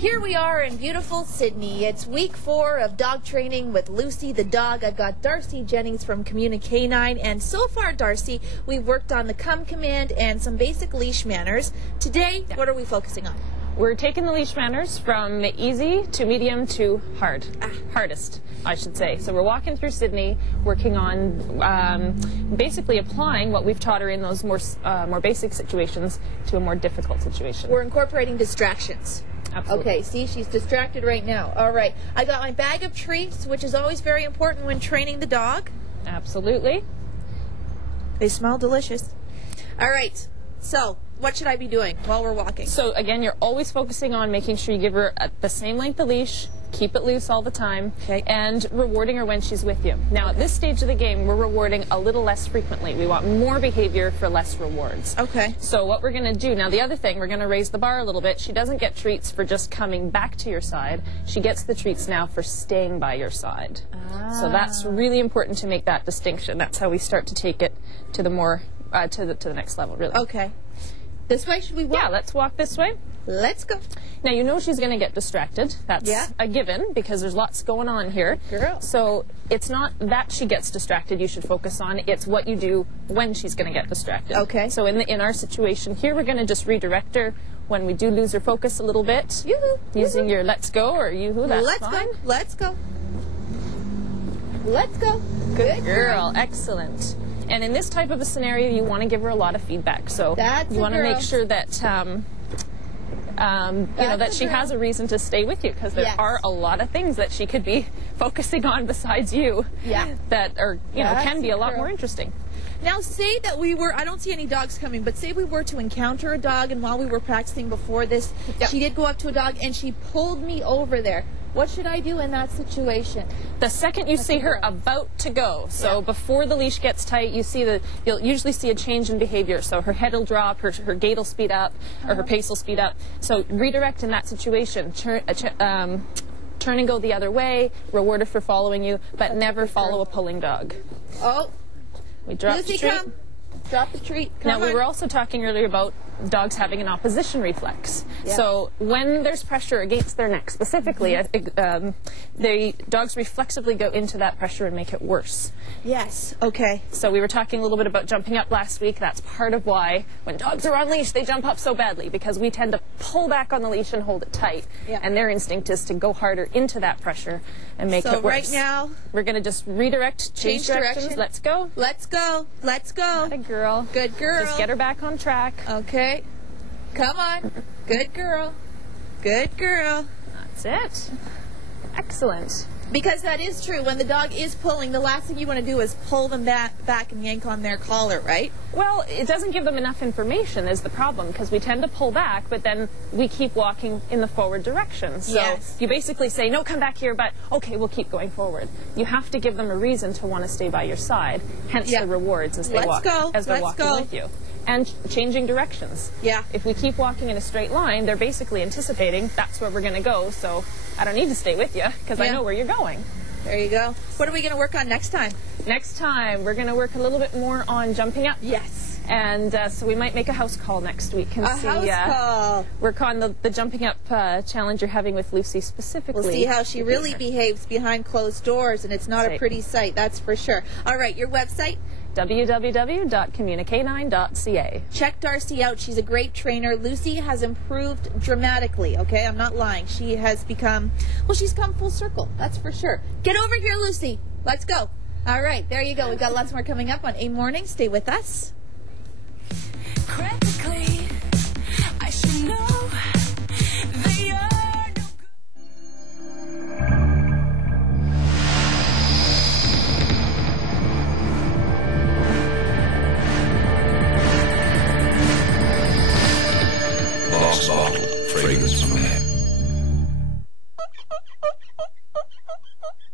Here we are in beautiful Sydney. It's week 4 of dog training with Lucy the dog. I've got Darcy Jennings from Communic9, and so far, Darcy, we've worked on the come command and some basic leash manners. Today, what are we focusing on? We're taking the leash manners from easy to medium to hard. Hardest, I should say. So we're walking through Sydney, working on basically applying what we've taught her in those more basic situations to a more difficult situation. We're incorporating distractions. Absolutely. Okay, see, she's distracted right now. All right, I got my bag of treats, which is always very important when training the dog. Absolutely. They smell delicious. All right, so what should I be doing while we're walking? So again, you're always focusing on making sure you give her the same length of leash, keep it loose all the time, and rewarding her when she's with you. Now at this stage of the game, we're rewarding a little less frequently. We want more behavior for less rewards. Okay. So what we're going to do, now the other thing, we're going to raise the bar a little bit. She doesn't get treats for just coming back to your side. She gets the treats now for staying by your side. So that's really important to make that distinction. That's how we start to take it to the more, to the next level, really. Okay. This way, should we walk? Yeah, let's walk this way. Let's go. Now, you know she's going to get distracted. That's a given because there's lots going on here. Girl. So it's not that she gets distracted you should focus on. It's what you do when she's going to get distracted. Okay. So in our situation here, we're going to just redirect her when we do lose her focus a little bit. Yoo-hoo. Using your let's go or yoo-hoo, that's fine. Let's go. Let's go. Good girl. Excellent. And in this type of a scenario, you want to give her a lot of feedback. So you want to make sure that you know that she has a reason to stay with you, because there are a lot of things that she could be focusing on besides you that are can be a lot more interesting. Now, say that we were, I don't see any dogs coming, but say we were to encounter a dog, and while we were practicing before this, she did go up to a dog and she pulled me over there. What should I do in that situation? The second you see her about to go, so before the leash gets tight, you'll usually see a change in behavior. So her head will drop, her gait will speed up, or her pace will speed up. So redirect in that situation. Turn and go the other way, reward her for following you, but never follow a pulling dog. Oh. We drop the treat. Come. Drop the treat. Come on. We were also talking earlier about dogs having an opposition reflex. So when there's pressure against their neck specifically, dogs reflexively go into that pressure and make it worse. Yes. Okay. So we were talking a little bit about jumping up last week. That's part of why when dogs are on leash, they jump up so badly, because we tend to pull back on the leash and hold it tight. And their instinct is to go harder into that pressure and make it worse. So right now, we're going to just redirect, change directions. Let's go. Let's go. Let's go. Good girl. Good girl. Just get her back on track. Okay. Come on. Good girl. Good girl. That's it. Excellent. Because that is true. When the dog is pulling, the last thing you want to do is pull them back and yank on their collar, right? Well, it doesn't give them enough information is the problem, because we tend to pull back, but then we keep walking in the forward direction. So you basically say, no, come back here, but okay, we'll keep going forward. You have to give them a reason to want to stay by your side, hence the rewards as they walk, as they're walking with you. And changing directions. If we keep walking in a straight line, they're basically anticipating that's where we're going to go, so I don't need to stay with you because I know where you're going. There you go. What are we going to work on next time? Next time, we're going to work a little bit more on jumping up. Yes. And so we might make a house call next week and work on the jumping up challenge you're having with Lucy specifically. We'll see how she really behaves behind closed doors, and it's not a pretty sight, that's for sure. All right, your website? www.communic9.ca. Check Darcy out. She's a great trainer. Lucy has improved dramatically, okay? I'm not lying. She has become, well, she's come full circle. That's for sure. Get over here, Lucy. Let's go. All right, there you go. We've got lots more coming up on A Morning. Stay with us.